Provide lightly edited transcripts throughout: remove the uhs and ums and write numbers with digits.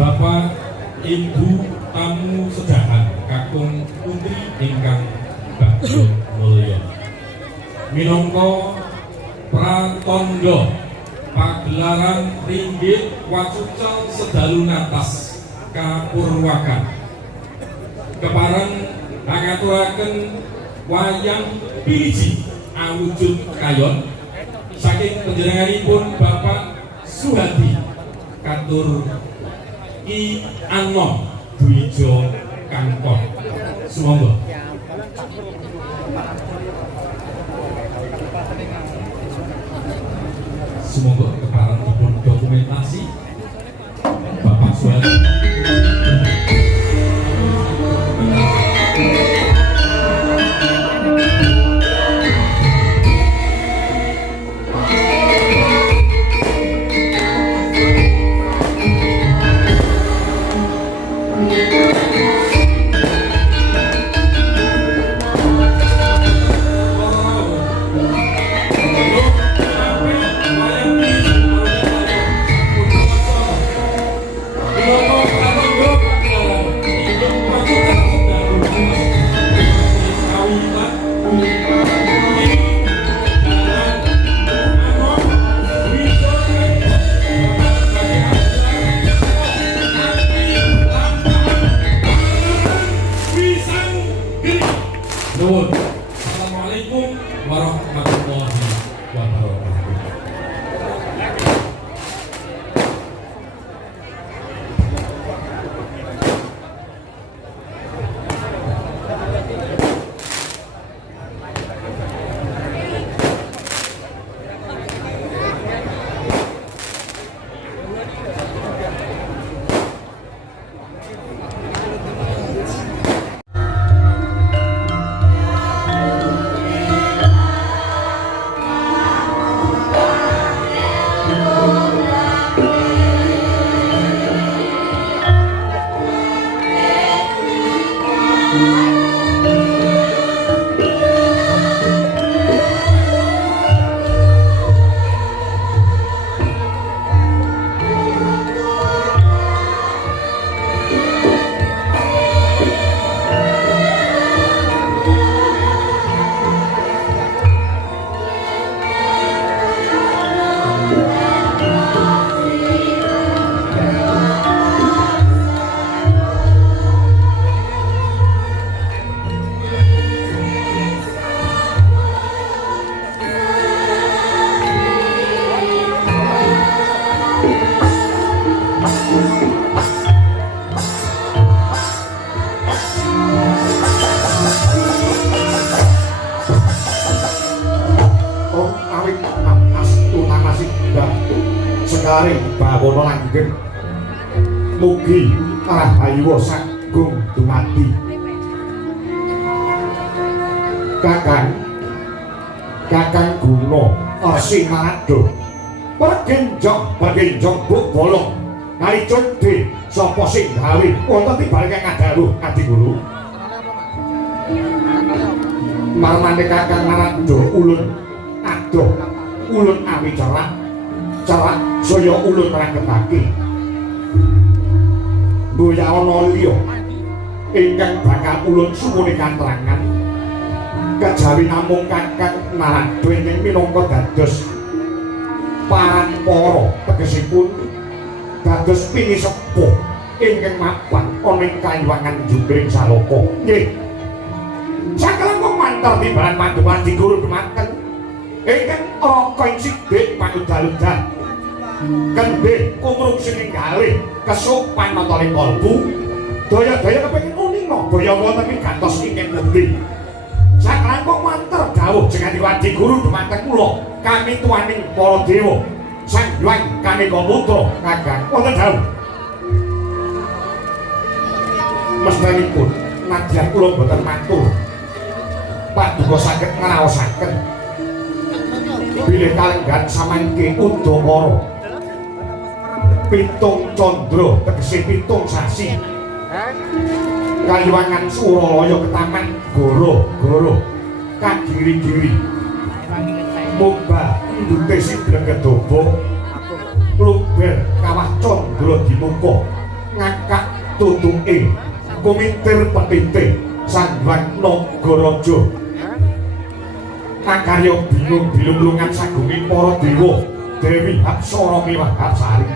Bapak Ibu tamu sedahan kakung putri ingkang bagyo mulya, minangka pratandha pagelaran ringgit wacucal sedalu natas kapurwakan kepareng ngaturaken wayang piliji awujud kayon saking panjenenganipun Bapak Suhadi katur Ki Anom Dwijo Kangkon. Sumangga. Sumangga kepareng dipun dokumentasi Bapak Suhadi. Assalamualaikum warahmatullahi wabarakatuh. Sekaring bawana langgeng mugi rahayu sagung dumadi kakang guna Simalado pergenjong buk bolong nari codhe sapa sing gawe wonten tibalke ngadaruh Adi Guru marmane kakang Narado ulun adoh ulun awi cerak saya ulun raketake mboya ana liya ingkang bakal ulun sumune katrangan kejawi namung kakang Narado ingkang minangka dados parampara tegesipun dados pinisepuh ingkang mapan ana ing kayuwangan Jungkring Saloka nggih sakelengkung mantar timbalan Pandu Adi Guru dumateng ingkang angka ing sithik panudal-udal kendhe kumrung sing ngalih kesopan nontoning kalbu daya-daya kepengin uninga boyo wonten ing gantos ingkang pundi saklangkung manter dawuh jeneng Wadi Guru dumateng kula kami tuaning para dewa Sang Hyang Kanika Putra Kakang wonten dawuh mesthanipun nadyan kula boten matur paduka saged ngraosaken bilih kalenggan samangke udakara pitung candra tegese pitung sasi kaliwangan Suralaya ketaman goro-goro kagiri-giri mumbah ndute sing blegedaba luber kawah candra dimuka ngakak tutuke kumitir petite Sang Hyang Nagaraja makarya bingung bilung-bilungan sagunging para dewa Dewi Apsara miwah Apsari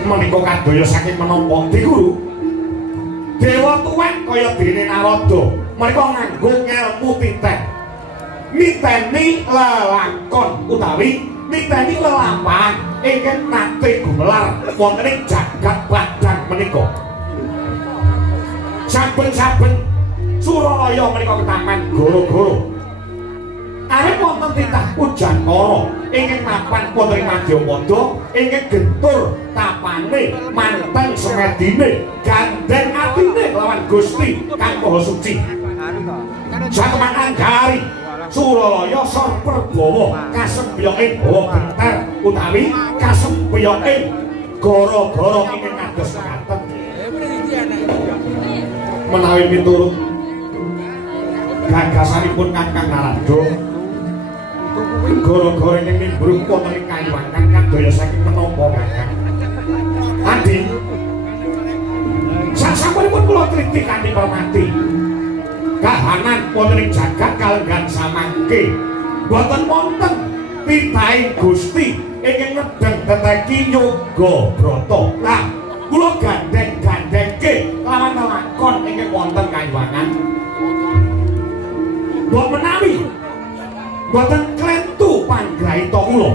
menika kadaya saking menapa Di Guru dewa tuwek kaya dene Narada menika nganggo ngelmu titeh niteni lelakon utawi niteni lelampahan ingkang nate gumelar wonten ing jagat Padang menika saben-saben Suralaya menika ketaman goro-goro arep wonten titah Pujanara ingkang mapan wonten ing Madyapada ingkang gentur tapane manteng semedine gandeng atine lawan Gusti Kang Maha Suci satemah Anggari Suralaya sor Prabawa kasembyoking Bawa Genter utawi kasembyoking gara-gara ingkang kados mekaten menawi miturut gagasanipun Kakang Narada gara-gara ingkang nimbrung wonten ing kayuwangan kadaya saking menapa Kakang Adi sasampunipun kula triti kanthi hormati kahanan wonten ing jagat kalenggan samangke boten wonten titahing Gusti ingkang nedeng teteki yoga brata lah kula gandeng-gandengke lawan lakon ingkang wonten kayuwangan mbok menawi boten klentu panggraita kula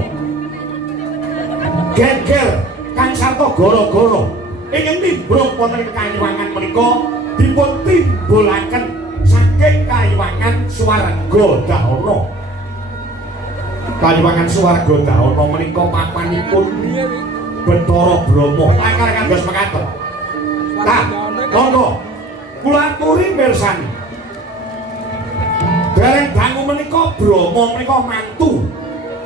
geger kang sarta gara-gara ingkang nimbrung wonten ing kayuwangan menika dipun timbulaken saking kayuwangan Swarga Dahana kayuwangan Swarga Dahana menika papanipun Bathara Brahma langkar kados mekaten nah monggo kula aturi mirsani dereng dangu menika Brahma menika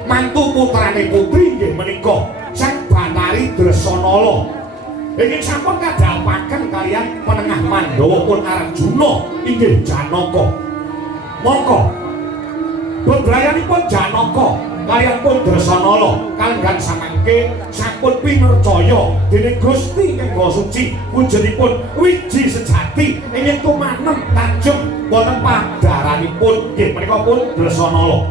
mantu putrane putri nggih menika Sang Batari Dresanala ingkang sampun kadhapaken kaliyan penengah Pandhawa pun Arjuna inggih Janaka monggo bebrayanipun Janaka kaliyan pun Dresanala kalenggan samangke sampun pinercaya dening Gusti Kang Maha Suci wujudipun wiji sejati ingkang tumanem tajem wonten padharanipun nggih menika pun Dresanala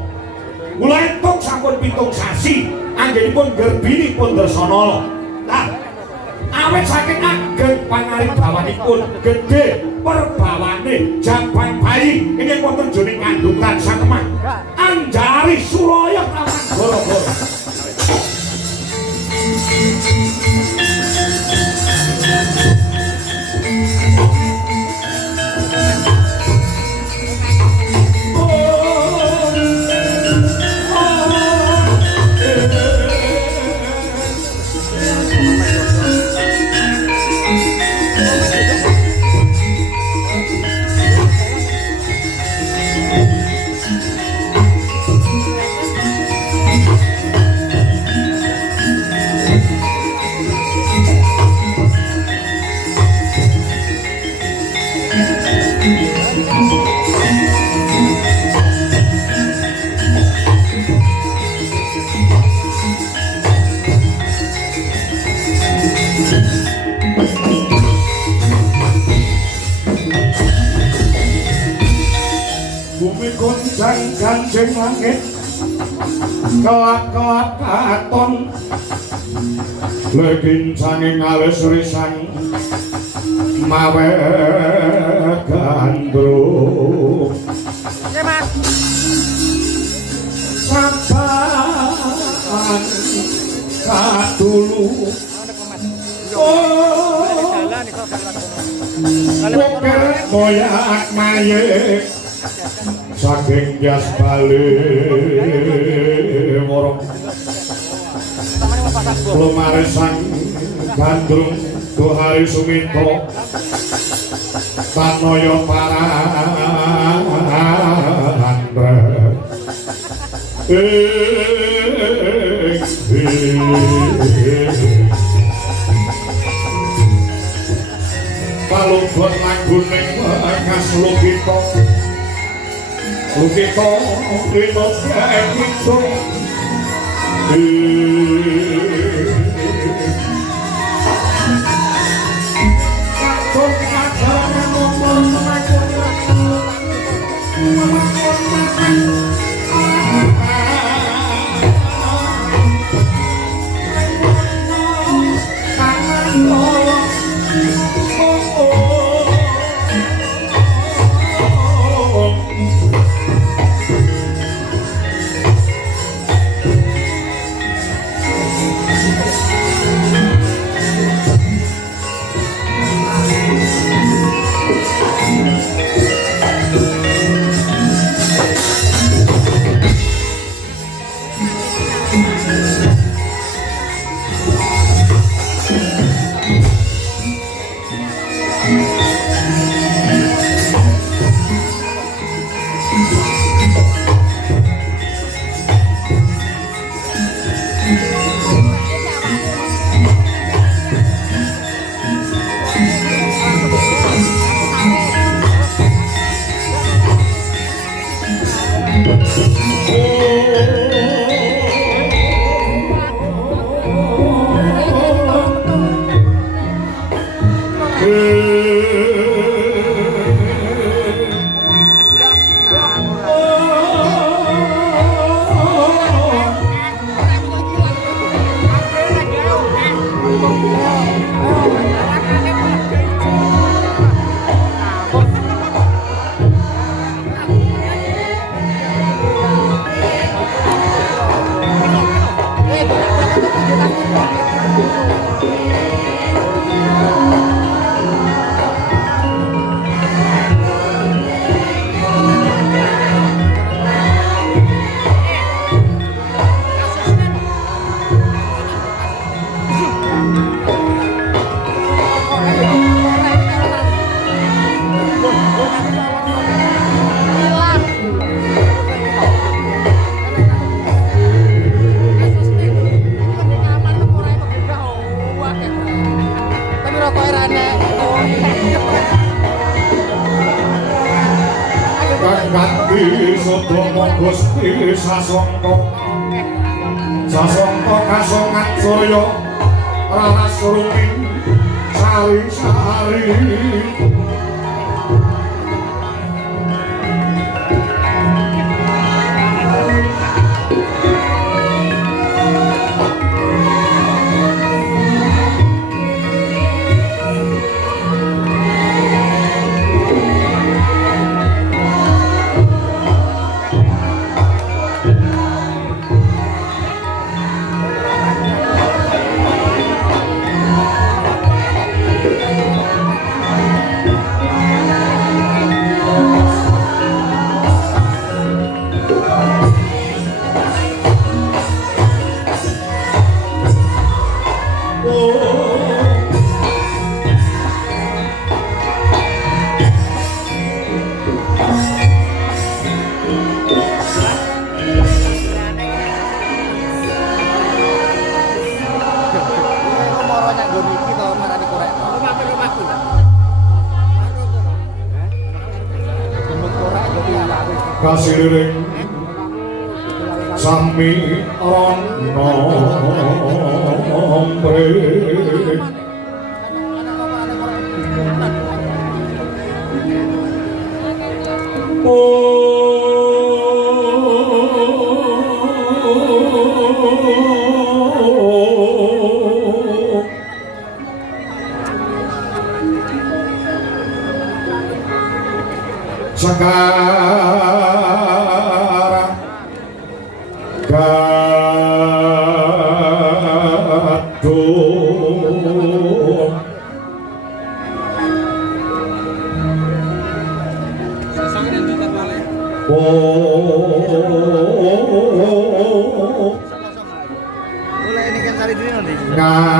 kula entuk sampun 7 sasi anggenipun gerbinipun Dresanala lah awet saking ageng pangaribhawanipun gedhe perbawane jabang bayi ingkang wonten jroning kandhutan satemah Anjari Suraya kawan goro-goro Ganjeng langit kelap-kelap katon legin sanging alus risang mawe gandrung saban dulu Mukir koyak mayek saking jas balik worong lumaresan gandrung Duhari Sumitro Tanoyo Parandra Palungkot laguning ngas Lukito Lukito Lino Sekito Kakon kakon ngomong Gusti Sasongko Sasongko kasongan Surya Raras Ruming Sari-sari Kasiring sami rono ombre sekarang gandanyo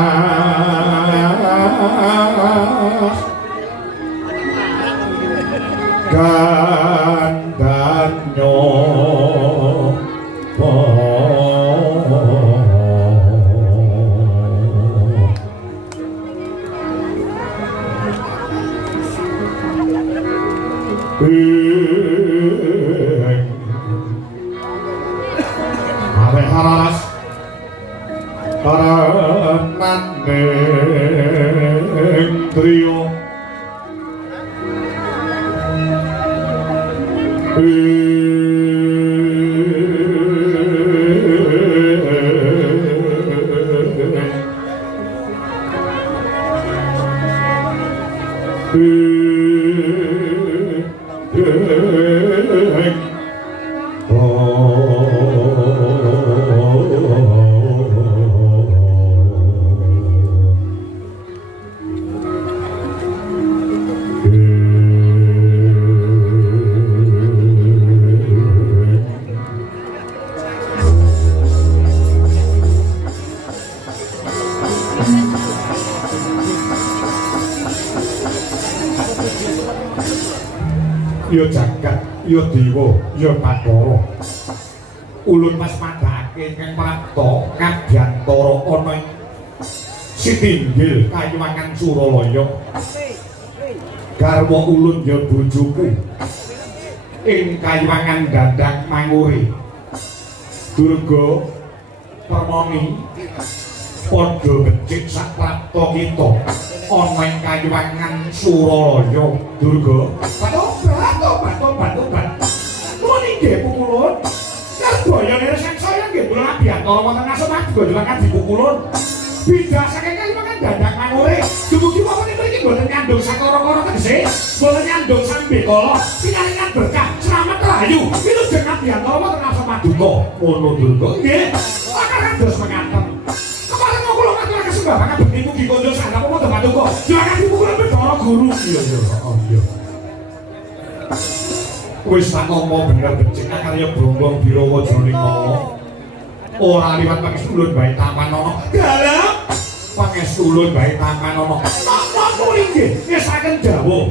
Are haras nandeng trio yo jagat yo dewa yo Bathara ulun mas madhake kang prapta ngadyantara ana ing Sitinggil Kayuwangan Suralaya garwa ulun ya bojoku ing Kayuwangan Dandang Manguri Durga Permoni padha becik sak prapta kita ana ing Kayuwangan Suralaya Durga Batobat nuwun inggih pukulun kadaya leresan saya nggih kula abiyantara wonten ngasemat Kayuwangan dipukulun bidhah saking Kayuwangan Dandang Manguri dumugi wonten mriki boten nyandung sakara-kara tegese boten nyandung sambekala pinaringan berkah slamet rahayu wilujeng abiyantara wonten ngasemat duka ngono Durga nggih akan dos mengaten kepala kula ngaturaken sembah bekti mugi konco sanapa wonten paduka Kayuwangan dipukulun Bathara Guru iya iya wis tak ngomong bener becik karya Brombong Birawa jroning ngomong ora liwat pangestulun bae taman ana dalam pangestulun bae taman ana napa inggih ngesaken dawuh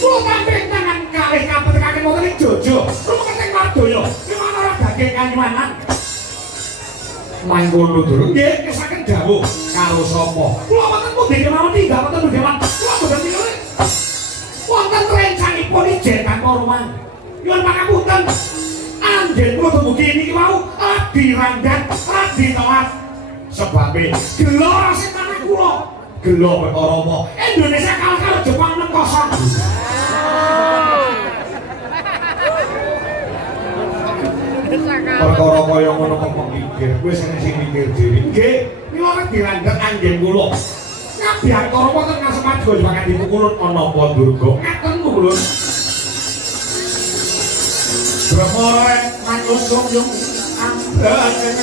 kula tampik tangan kalih kapetekaken wonten ing Jaja rumeting Wadaya liwat ora daging Kayuwangan mangkono durung nggih ngesaken dawuh karo sapa kula wonten pundi kemawon tinggal wonten dewan kula boten milih wonten rencangipun ijen tanpa rumah nyuwun pangapunten anggen kula dumugi niki wau lagi randhat lagi telat sebabe gelo sing manah kula gelo perkara apa Indonesia kalah karo Jepang 6-0 perkara kaya ngono kok mikir wis sing mikir dhewe nggih mila lagi randhat anggen kula ngabiyantara wonten ngasemat Kayuwangan dipukulun ana apa Durga ngaten pukulun Brahmara manungsa yung ambanen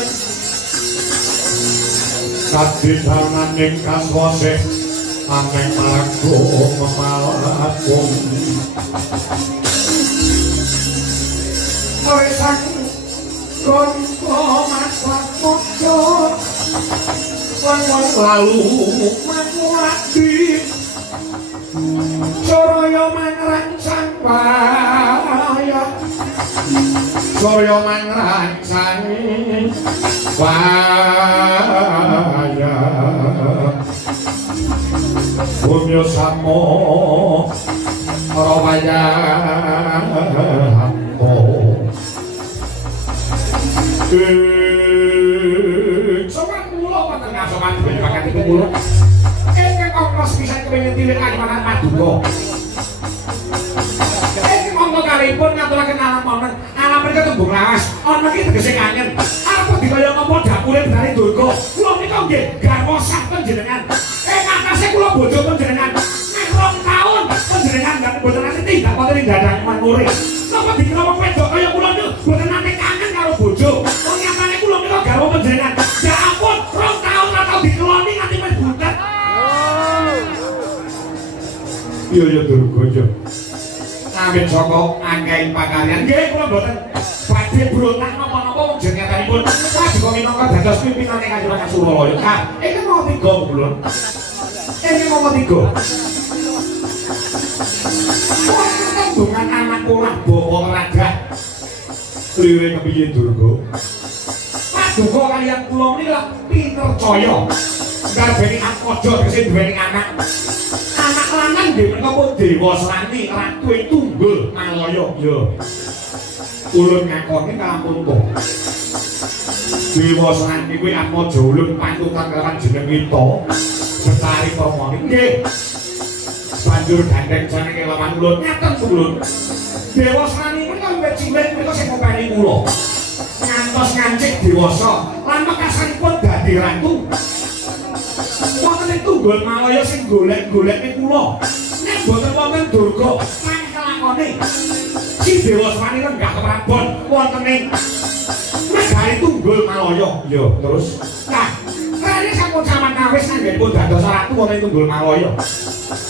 kadidhananing kaswase ameng margo memalakung Oresan konco masak mojo wong lalu manguladi Soraya mangrangsang waya Soraya mangrangsang waya Bumyo samo rawaya hampo sopan kula wonten ngasoman Kayuwangan dipukulun ingkang ongkos pisan kepengin tilik Kayuwangan Paduka monggo kalipun ngaturaken alam mriki tembung lawas ana iki tegese kangen apa dikaya ngapa dapure Benari Durga kula menika nggih garwa sak panjenengan makase kula bojo panjenengan nek 2 taun panjenengan boten nate tindak wonten ing Dandang Manguri napa dikira wong wedok kaya kula niku boten nate kangen karo bojo wong nyatane kula menika garwa panjenengan ya ampun 2 taun ora tau dikeloni nganti wis butet iya Durga Amin saka angkaing pakaryan nggih kula mboten badhe brontak napa-napa wong jenenganipun kadhe minangka dados pimpinane Kanjeng Suralaya. Kak, iki mau 3 bulan. Ini mau 3. Dengan anak polah bawa raga. Lirik kepiye Durga? Paduka kaliyan kula menika pinercaya. Garbeni Atmaja kese duweni anak. Anak lanang nggih menika pun Dewasrani ratu tunggul Malaya. Ya. Ulun ngakoni kalampun kok. Dewasrani kuwi Atmaja ulun pantutan kelawan jeneng kita. Setari Permoni nggih. Banjur gandeng jenenge lawan ulun ngaten ulun. Dewasrani menika wit cilik menika sing ngopeni kula. Ngantos ngancik dewasa lan mekasanipun dadi ratu. Wonten ing Tunggul Malaya sing golek-goleki kula. Nek boten wonten Durga, mangke kelakone. Si Dewasrani lenggah keprabon wonten ing negari Tunggul Malaya. Ya, terus nah, rene sampun sampeyan kawis anggenipun dados ratu wonten ing Tunggul Malaya.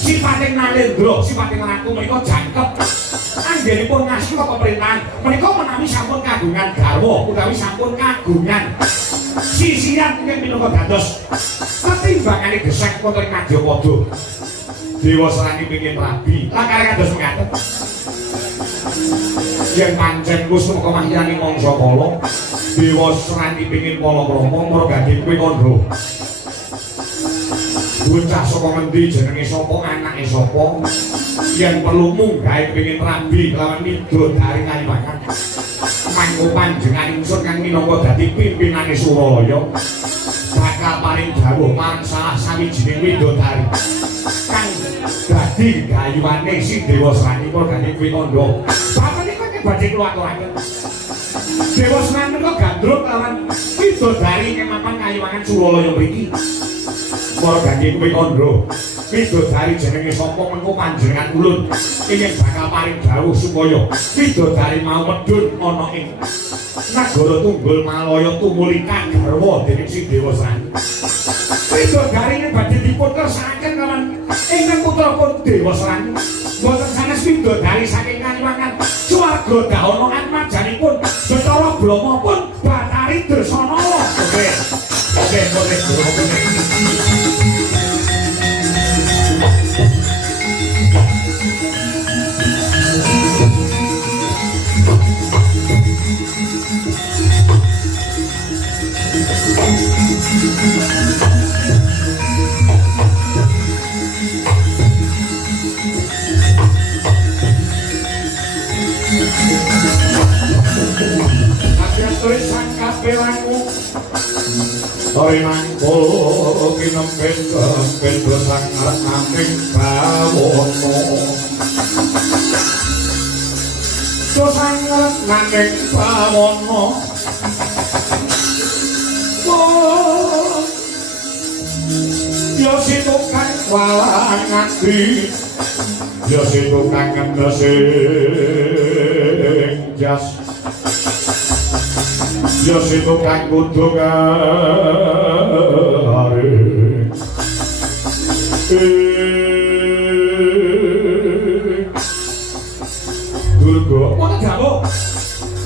Sipating Nalendra, sipating ratu menika jangkep. Anggenipun ngasihi pemerintahan menika menawi sampun kagungan garwa utawi sampun kagungan sisian mungkin minangka dados ketimbangane gesek wonten Majapada. Dewasrani pengin rabi, lakare kados mekaten. Yen pancen Gusti kemahyani mangsa kala, Dewasrani pengin pala-prama mergati kuwi kandha. Bocah saka ngendi jenenge sapa anake sapa? Yen perlu munggah pengin rabi lawan Midodari Kaliwangan. Mangko panjenengan ingsun kang minangka dadi pimpinane Suralaya bakal paring dawuh marang salah sawijining widodari kang dadi gayuwane si Dewasrani mergane kuwi kandha. Bapak niku badhe kula aturaken. Dewasrani menika gandrung lawan widodari ing mapan Kaliwangan Suralaya mriki. Mergane kuwi kandha. Widodari jenenge sapa mengko panjenengan ulun ingin bakal paring dawuh supaya widodari mau medhun ana ing Nagara Tunggul Malaya tumulika garwa dening si Dewasrani. Widodari ini badhe dipun kersakaken kalian ingkang putrapun Dewasrani. Boten sanes widodari saking Kaliwangan swarga dahono atmajanipun Bathara Brahma pun Bathari Dresanala. Oke, tulisan kapelangu Tori mangkul kinempen kempen bersang aming bawono dosang nanging bawono yo situkan walang ati yo situkan ngendesing jas yo situkan kudu garing Durga wonten dawuh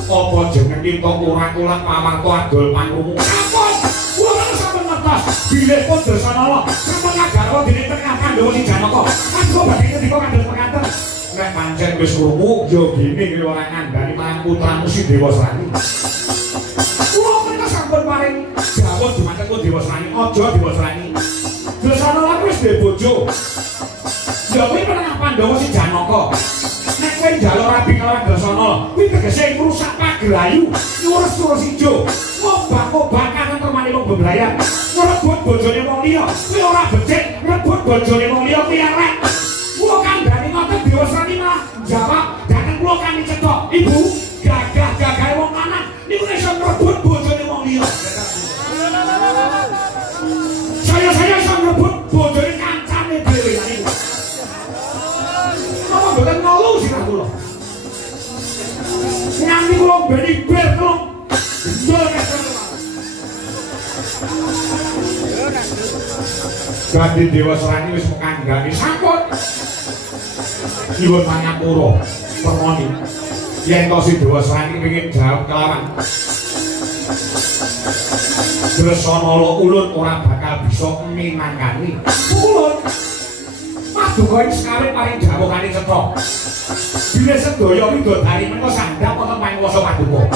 apa jeneng kita kurang-kurang pamarta adol panrumu sampun kula sampun ngertos bilih pun Dresanala sampun ngagarwa dening tengah Pandhawa si Janaka mangko badhe ngendika kados mekaten nek pancen wis krungu yo gini kuwi ora ngandani marang putramu si Dewasrani kula menika sampun paring dawuh dumateng Dewasrani aja Dewasrani Dresanala wis duwe bojo ya kuwi tengah Pandhawa si Janaka nek kowe njaluk rabi kalawan Dresanala kuwi tegese ngrusak pagelayu nyurus-nyurus ijo ngobak-ngobakan termane wong bebrayan ngrebut bojone wong liya kuwi ora becik ngrebut bojone wong liya kuwi elek kula kandhani ngoten Dewasrani malah jawab dateng kula kami cedhok ibu gagah-gagahe wong lanang niku iso ngrebut bojone wong liya saya iso ngrebut bojone kancane dhewe niku napa mboten ngelu sirah kula nganti kula mbeni ber kula ndol kesen Gandhi Dewasrani wis mengandani sampun nyuwun pangapura Permoni yen to si Dewasrani pengin jawab kelawan Dresanala ulun ora bakal bisa minangkani. Ulun paduka ing sekawit paring dawuhane cetha. Bila sedaya widodari menika sandhap wonten manungsa paduka.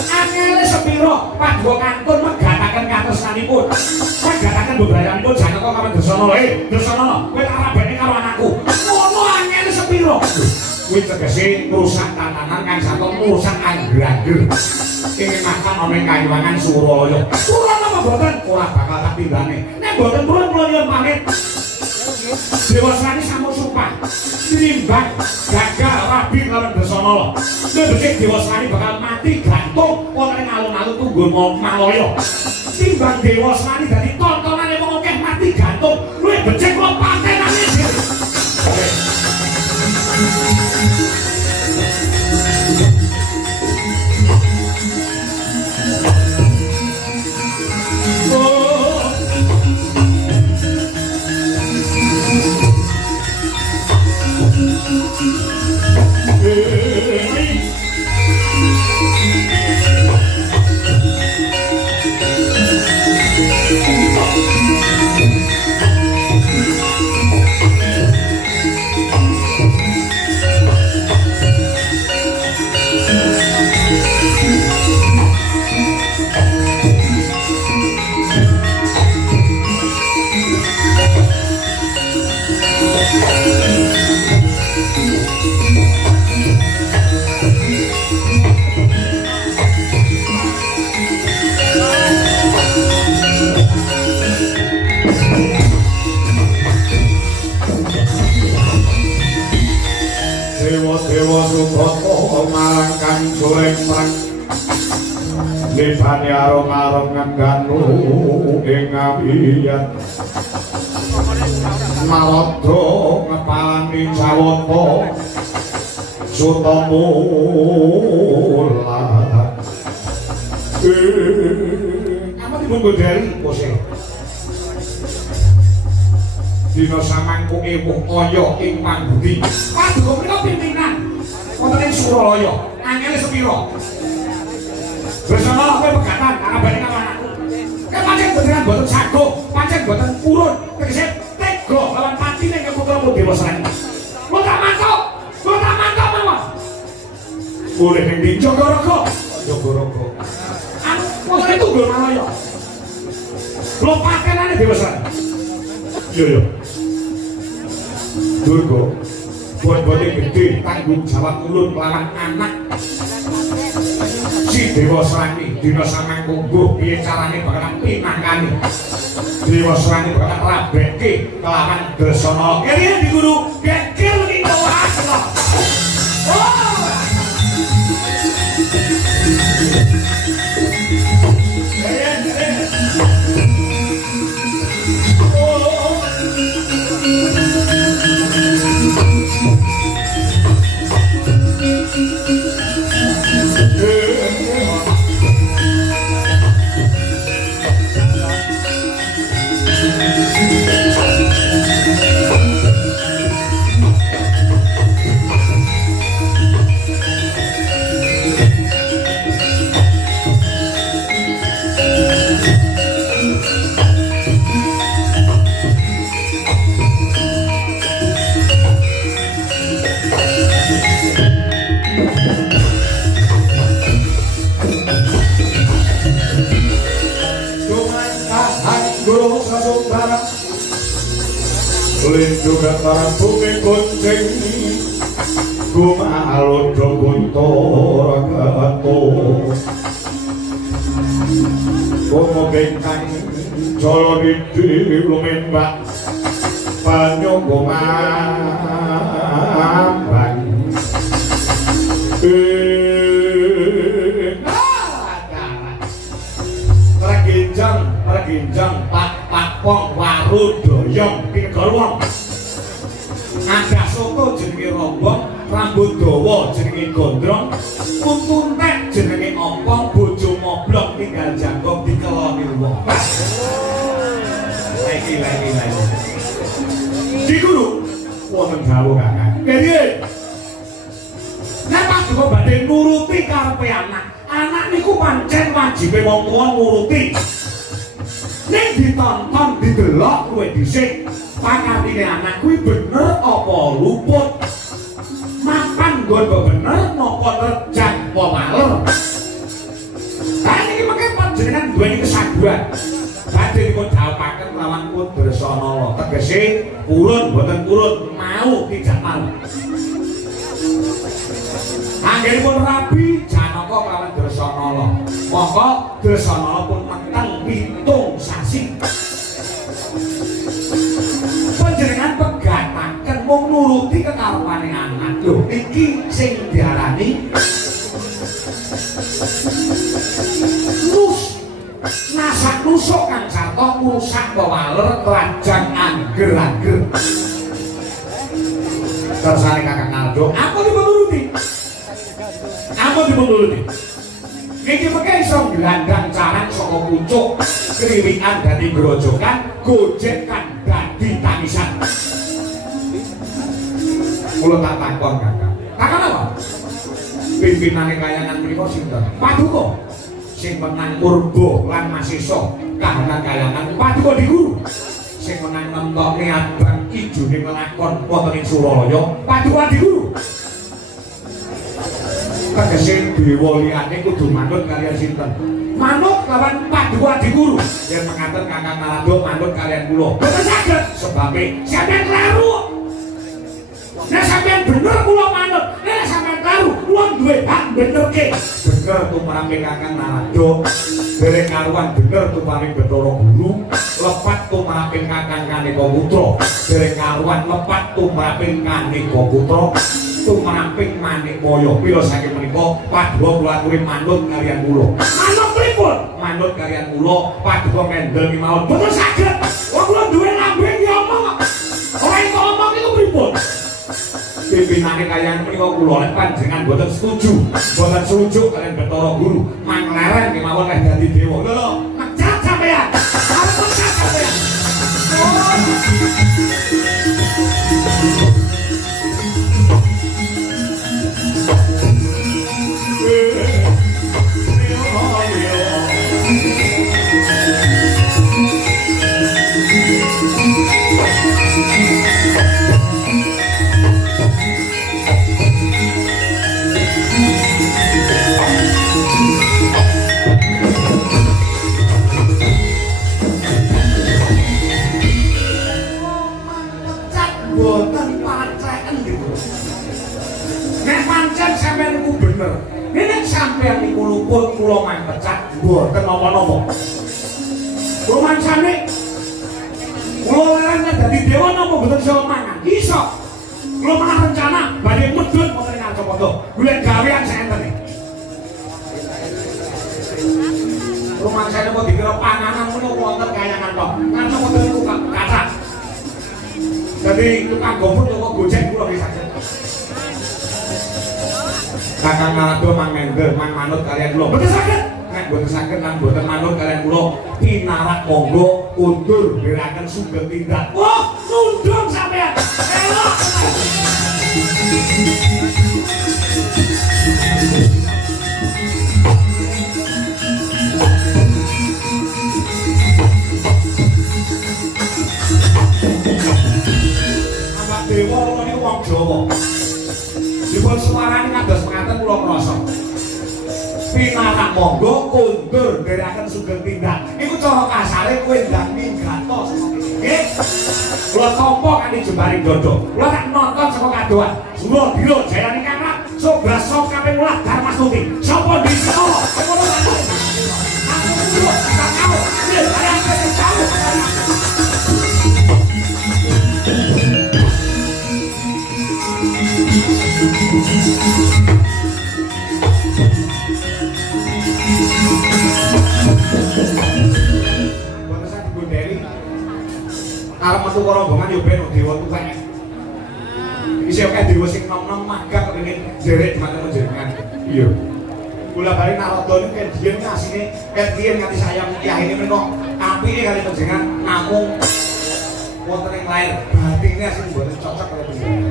Angele sepira paduka kantun megataken katresnanipun. Megataken bebrayanipun Janaka kawin Dresanala. Dresanala, kowe tak rabeni karo anakku. Ngono angele sepira? Kuwi tegese ngrusak tatanan kang saton ngrusak angger-angger. Ingin makan ana ing Kayuwangan Suralaya. Purun apa boten? Ora bakal tak tindane. Nek boten purun kula nyuwun pamit. Dewa Srani sampun sumpah tinimbang gagal rabi lawan Dresanala. Nek becik Dewa Srani bakal mati gantung wonten ing alun-alun Tunggul Malaya. Timbang Dewa Srani dadi tontonane wong akeh mati gantung, luwih becik kula patenane dhewe. Dewa Subhata marangkan joreng perang libane arung-arung ngeganu ing ngabiyat Maradha ngepalani Jawata Sutamula apa dibungkul dari pose dina samangku ewuh kaya ing pambudi paduka menika pimpinan wonten ing Suralaya angele sepira Dresanala kowe pegatan arabane karo anakku kaya pancen beneran boten sago pancen boten purun tegese tega lawan patine ke putramu Dewa Srani lo tak mantuk mawon boleh ning ndi Jogorogo anu wonten ing Tunggul Malaya lo patenane Dewa Srani iya Durga buat-buatnya gede tanggung jawab ulun lawan anak si Dewa Srani dina samangku mbuh piye carane bakal pinangkani Dewa Srani bakal rabekke kelawan Dresanala kene di guru gekir iki kawat Linduga bumi kuncing Gumalun Guntur Gato Gomo bengkang Jolo didi lumimbak Banyu gomambang Perginjang Pak Pong Waru Doyong di negara wong ada soto jenenge rombong rambut dawa jenenge gondrong kuntuntek jenenge ompong bojo moblok tinggal jangkong dikeloni wong lagi di guru wonten dawuh kakak piye nek paduka badhe nuruti karepe anak niku pancen wajibe wong tuwa nuruti ning ditonton didelok luwe dhisik pangartine anak kuwi bener apa luput mapan nggon bener napa terjang apa maler. Lah iki mengke panjenengan duweni kesaguhan badhe dipun dhawapaken lawan Pudrasanala tegese purun boten purun mau tidak mau. Anggenipun rabi Janaka kelawan Drasanala mongko Drasanala pun meteng 7 sasi. Panjenengan pegataken mung nuruti kekarepane anak. Lho iki sing diarani nasak nusuk Kang Sarta ngrusak pewaler Krajang Angger-angger. Kersane Kakang Aldo, aku dipunuruti. Aku dipunuruti. Iki mengke iso glandang caran saka pucuk, kriwikan dadi grojokan, gojekan dadi tangisan. Kula tak takon Kakang. Takon apa? Pimpinane kayangan mriku sinten? Paduka. Sing menang Purba lan Masesa kahanan kayangan Paduka di Guru. Sing menang nemtokne abang ijone kelakon wonten ing Suralaya Paduka di Guru. Tegese dewa liyane kudu manut kaliyan sinten? Manut lawan Paduka di Guru. Yen mengaten Kakang Narada manut kaliyan kula. Boten saged sebabe sampeyan kelaru. Nek sampeyan bener kula manut, nek sampeyan kelaru kula duwe hak benerke. Bener tumrap Kakang Narada, dereng karuan bener tumrap Bathara Guru, lepat tumrap Kakang Kanika Putra, dereng karuan lepat tumrap Kanika Putra, tumrap Manikmaya. Pila saking menika Paduka kula aturi manut kaliyan kula. Manut pripun? Manut kaliyan kula Paduka mendel mawon. Boten saged. Wong kula duwe lambe ngomong. Ora iso ngomong iku pripun? Pimpinane kayangan menika kula nek panjenengan boten setuju, boten setuju kalian Bathara Guru, mangleren kemawon leh dadi dewa. Lho, mecat sampeyan. Arep mecat sampeyan. Boten pancen niku. Nek pancen sampeyan niku bener. Nek sampeyan niku luput kula manpecat boten napa-napa. Kula mancane kula leren dadi dewa napa boten iso mangan. Iso. Kula malah rencana badhe medhun wonten ing Ancapada. Golek gawean saenten iki. Kula mancane kok dikira panganan menawa wonten kayangan kok. Karena wonten niku kathah. Jadi tukang gombong kok gojek kula nggih saged. Kakang Narada mangender manut kalian kula. Boten saged. Nek boten saged lan boten manut kalian kula, pinarak monggo undur beraken sugeng tindak. Wah, nundung sampean. Elok. Dewa kula niku wong Jawa. Dipun suwarani kados mekaten kula krasa. Pinarak monggo kundur ndherekaken sugeng tindak. Iku cara kasare kowe ndang minggato saka kene. Nggih. Kula tampa kanthi jembaring dada. Kula tak nonton saka kadoan. Sura Dira Jayani Kamrak, Sobras Sok kaping 8 Darmastuti. Sapa disa? Ngono ta. Aku kula tak tahu. Nggih, kalian tahu. Bangsa digondeli arep metu karo rombongan yo ben dewa tuwek. Isih akeh dewa sing nom-nom magak kepengin nderek dhumateng panjenengan. Iya. Kula bali Narada niku kan diyen asine ket diyen nganti sayang yahine menika apike kali panjenengan namung wonten ing lair batine asing mboten cocok karo panjenengan.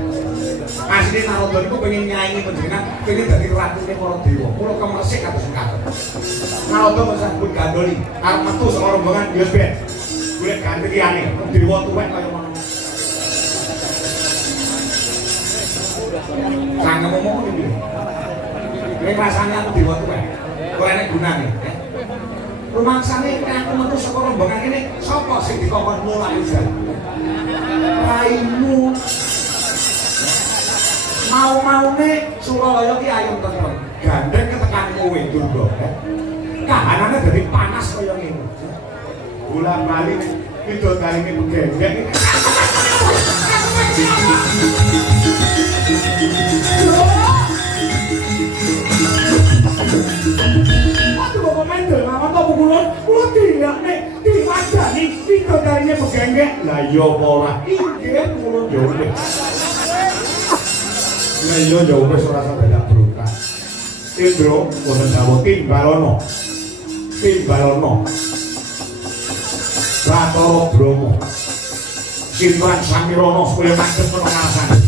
Asline Narada niku pengen nyaingi panjenengan, pengen dadi ratune para dewa. Mula kemresik kados mekaten. Narada mesambut gandoli, arep metu saka rombongan Yos Ben. Golek ganti liyane, dewa tuwek kaya ngono. Sange ngomong iki. Nek rasane aku dewa tuwek. Ora enek gunane, ya. Rumangsane nek aku metu saka rombongan kene, sapa sing dikongkon mulai udan? Raimu. Mau-maune Suralaya ki ayem tenan. Gandeng ketekan kowe Durga, ya. Kahanane dadi panas kaya ngene. Bola-bali pidodane begengek iki. Aduh kok mendel amat apa kula dilakne diwadani pidodane begengek. Lah iya apa ora? Inggih kula jawab. Lah iya ya wis ora sampeyan berkah. Indra wonten dawuh Timbalana. Timbalana. Ratara Brahma. Sinten Samirana supaya madhep pengawasan.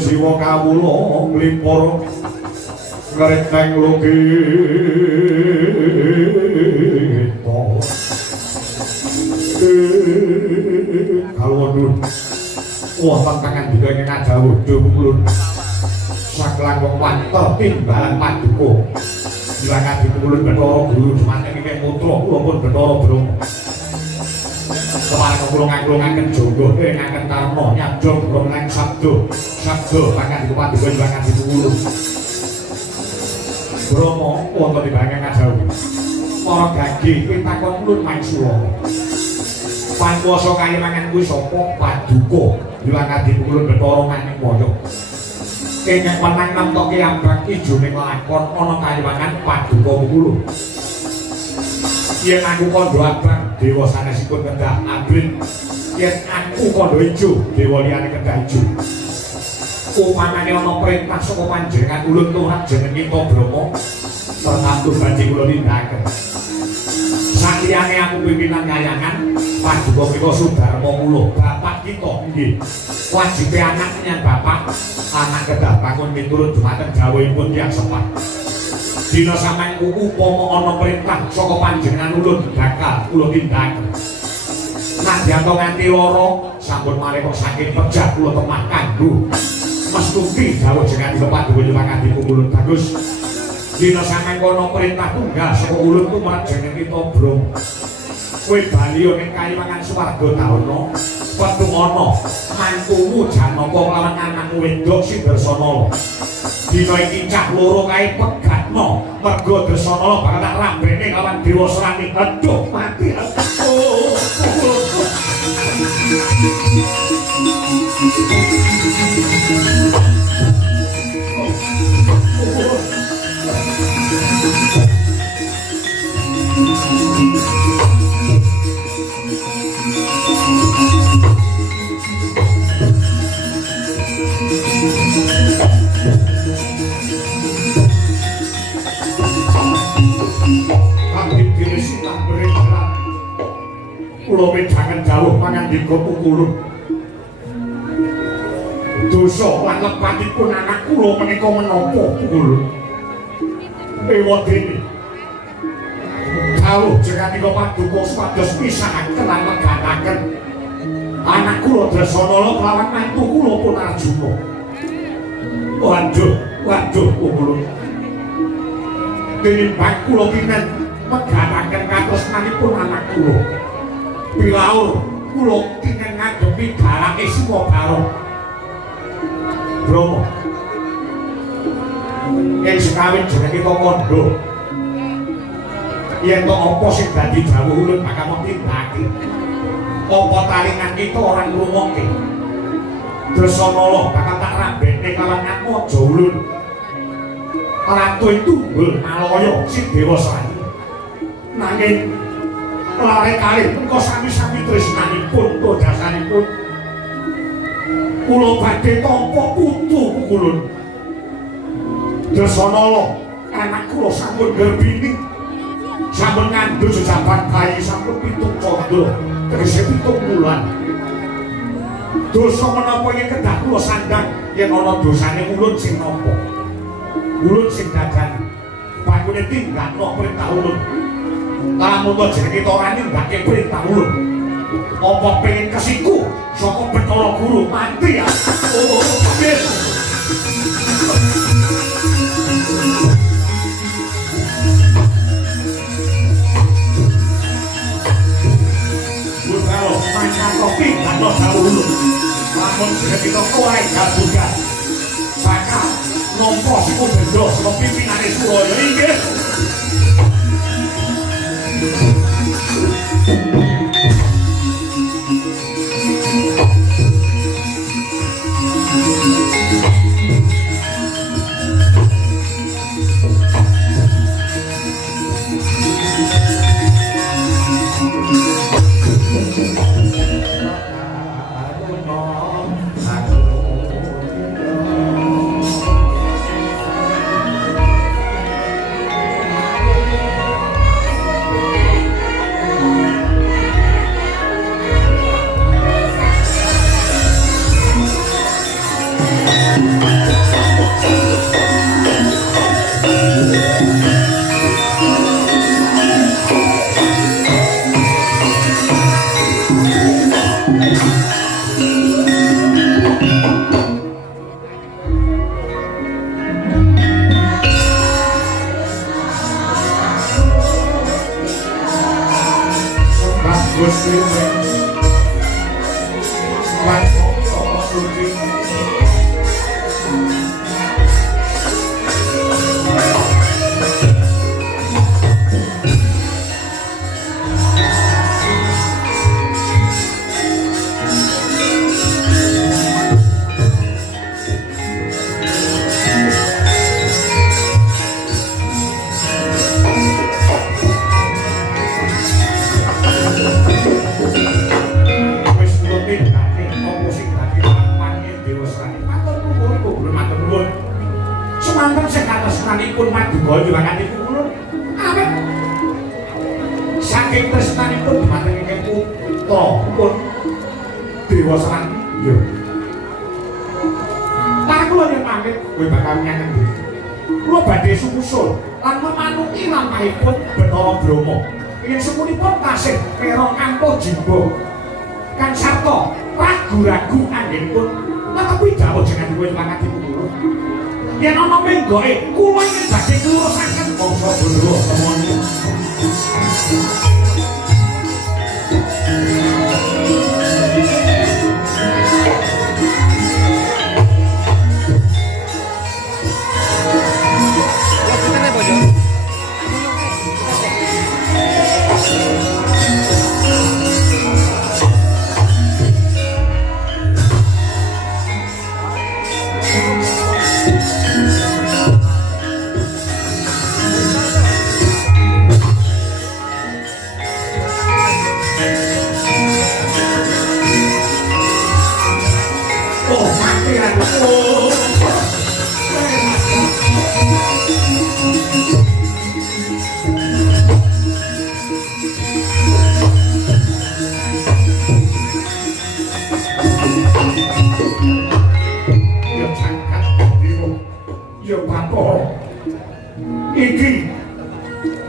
Jiwa kawula nglipur ngreteng logita kalwon wonten tangan juga ingkang adawuh mulun sakelang wong wanter timbalan paduka dilangkat dipulun Bathara Guru dumateng ing putra kula pun Bathara Brahma kepareng kula nganggo-nganggen jangga nganggen karna nyabda kula nang sabda pangkat paduka dilangkat dipulun Brahma wonten ing banging ngajawi para gage kowe takon ulun mangsula panguwasa kayimangan kuwi sapa paduka dilangkat dipulun Bathara maning waya kenging menang nemtoke ambak ijone lakon ana kayiwangan paduka mulu yen aku kandha abang dewa sanesipun kendah abrit yen aku kandha ijo dewa liyane kendah ijo upamane ana perintah saka panjenengan ulun tumrap jeneng kita Brahma tertamtu badhe kula nindakaken sakliyane aku pimpinan kayangan paduka kita Sudarma kula bapak kita nggih wajibe anak menyang bapak anak kedah bangun miturut dumateng dawuhipun Hyang Semar dina sampeyan upama ana perintah saka panjenengan ulun bakal kula tindakaken nadyanto nganti lara sampun mareksa saking pejah kula temah kanggo mestuti dawuh jenengan paduka nyuwun ulun bagus dina sampeyan ana perintah tunggal saka ulun tumrap jeneng kita Brahma kowe bali ning kayiwangan swarga tauna petu ana mantumu Janaka lawan anakmu wedok sing Dresanala dina iki cah loro kae pegatno mergo Dresanala bakal tak rambene lawan Dewa Serani aduh mati kula wedangen dawuh pangandika pukulun dosa lan lepatipun anak kula menika menapa pukulun ewadene dawuh jenengan paduka supados pisahaken lan megataken anak kula Dresanala kelawan mantu kula pun Arjuna waduh pukulun tinimbang kula kinten megataken katresnanipun anak kula pilaur kula kenging ngadepi dalake Sima Barong Brahma yen sekawit jenenge kita kandha yen to apa sing dadi dawuh ulun bakal tindakake apa taringan kita ora ngrungokke Dresanala bakal tak rambene kawan Atmaja ulun Ratu Tunggul Malaya sing Dewa Serani nanging lare kalih engko sami-sami tresnanipun to dasanipun kula badhe tampa putu pukulun Dresanala anak kula sampun gerbini sampun ngandhut sejaban bayi sampun 7 candra tegese 7 wulan dosa menapa yen kedah kula sandang yen ana dosane ulun sing nampa ulun sing dadani pangune tinggakno perintah ulun lamun to jenenge kita ora ninggake perintah ulun apa pengen kesiku saka Bathara Guru mati ya yes Kalau makan kopi dan lo tahu dulu lamun jenenge kita kuwi gabuga bakal nompo siku bendo saka pimpinane Suraya inggih suci. Semanten sing katresnanipun Madukaya juwanganipun kula awet saking tresnanipun dhumateng ingkang putra pun Dewa Srani ya. Lan kula yen pamit kowe bakal nyang ndi? Kula badhe sumusul lan memanuki lampahipun Bathara Brahma. Yen semunipun tasih kera ampuh jimbo kan sarta ragu-ragu anggenipun netepi dawuh jenengan kowe pangatipun kula. Yen ana menggoke kula yen badhe nglurusaken bangsa Bandha semono.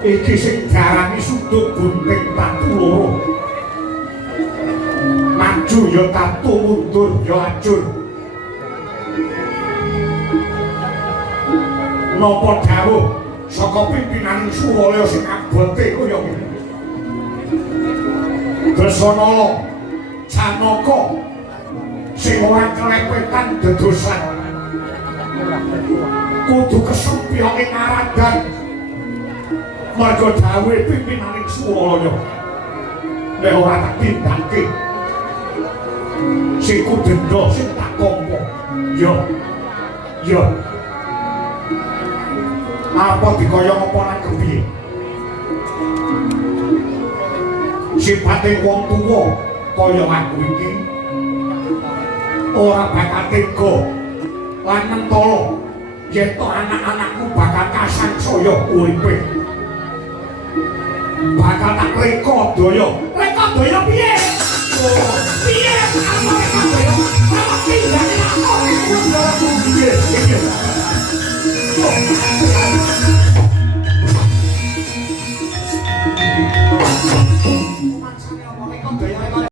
Iki sing diarani sudut gunting tatu loro. Maju ya tatu, mundur ya ajur. Napa dawuh saka pimpinan Suralaya sing abote kaya ngene. Dresanala, Janaka sing ora kelepetan dedosan. Kudu kesempya ing aradan. Marga dawuh pimpinan Suralaya nek ora tak tindake siku denda sing tak tampa ya apa dikaya apa lan kepiye sipate wong tuwa kaya aku iki ora bakal tega lan mentala yen to anak-anakku bakal kasangsaya uripe bakal tak reka daya piye? Piye apa reka daya? Apa pindah aku piye?